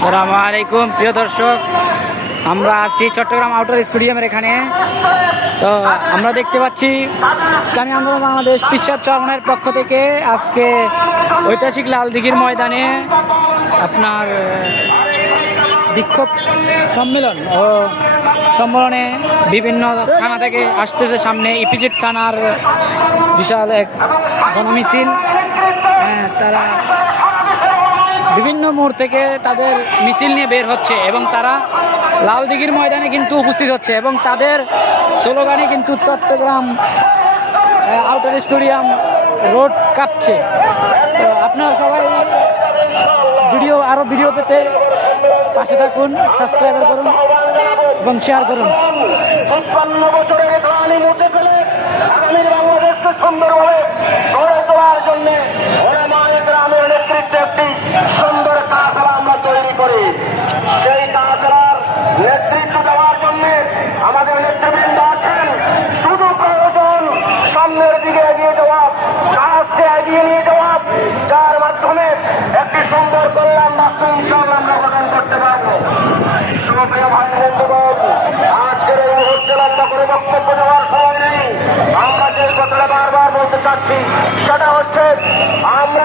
আসসালামু আলাইকুম প্রিয় দর্শক। আমরা আছি চট্টগ্রাম আউটার স্টেডিয়ামের এখানে। তো আমরা দেখতে পাচ্ছি ইসলামী আন্দোলন বাংলাদেশ পিসাব চরমনের পক্ষ থেকে আজকে ঐতিহাসিক লালদিঘির ময়দানে আপনার বিক্ষোভ সম্মেলন ও সম্মেলনে বিভিন্ন থানা থেকে আসতেছে সামনে ইপিজেড থানার বিশাল এক গণমিছিল। হ্যাঁ, তারা বিভিন্ন মোড় থেকে তাদের মিছিল নিয়ে বের হচ্ছে এবং তারা লালদিঘির ময়দানে কিন্তু উপস্থিত হচ্ছে এবং তাদের স্লোগানে কিন্তু চট্টগ্রাম আউটার স্টেডিয়াম রোড কাঁপছে। তো আপনারা সবাই ভিডিও আরও ভিডিও পেতে পাশে থাকুন সাবস্ক্রাইবার করুন এবং শেয়ার করুন। বছরের সুন্দরভাবে গড়ে তোলার জন্য ওরামায় গ্রামের নেতৃত্বে একটি সুন্দর কাফেলা আমরা সেই কাফেলার নেতৃত্ব দেওয়ার জন্য আমাদের নেতৃবৃন্দ আছেন। শুধু প্রয়োজন সামনের দিকে এগিয়ে যাওয়া সাহসকে এগিয়ে নিয়ে যাওয়া, যার মাধ্যমে একটি সুন্দর কল্যাণ রাষ্ট্র ইনশাল্লাহ আমরা গঠন করতে পারব। সুপ্রিয় ভাই বন্ধুগণ, আজকের এই মুহূর্তে লম্বা করে বক্তব্য দেওয়ার সময় নেই। আমরা যে কথাটা বারবার বলতে চাচ্ছি, সেটা হচ্ছে, আমরা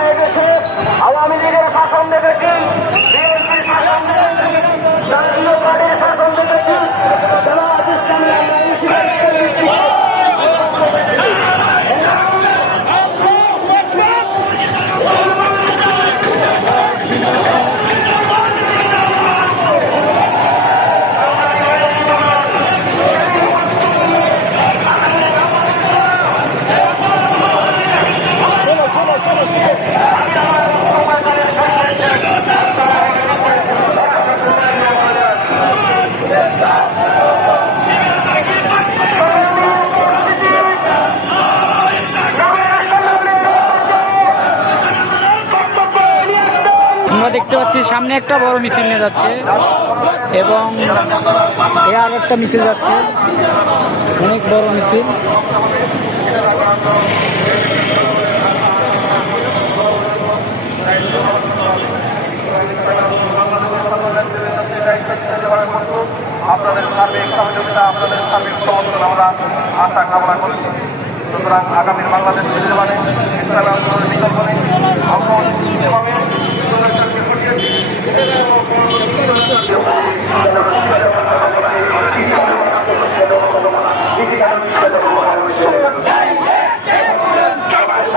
আমরা দেখতে পাচ্ছি সামনে একটা বড় মিছিল নিয়ে যাচ্ছে এবং আর একটা মিছিল যাচ্ছে। অনেক বড় মিছিল। আপনাদের সার্বিক আপনাদের সার্বিক আমরা আশা কামনা করছি সুতরাং আগামী বাংলাদেশ নির্মাণে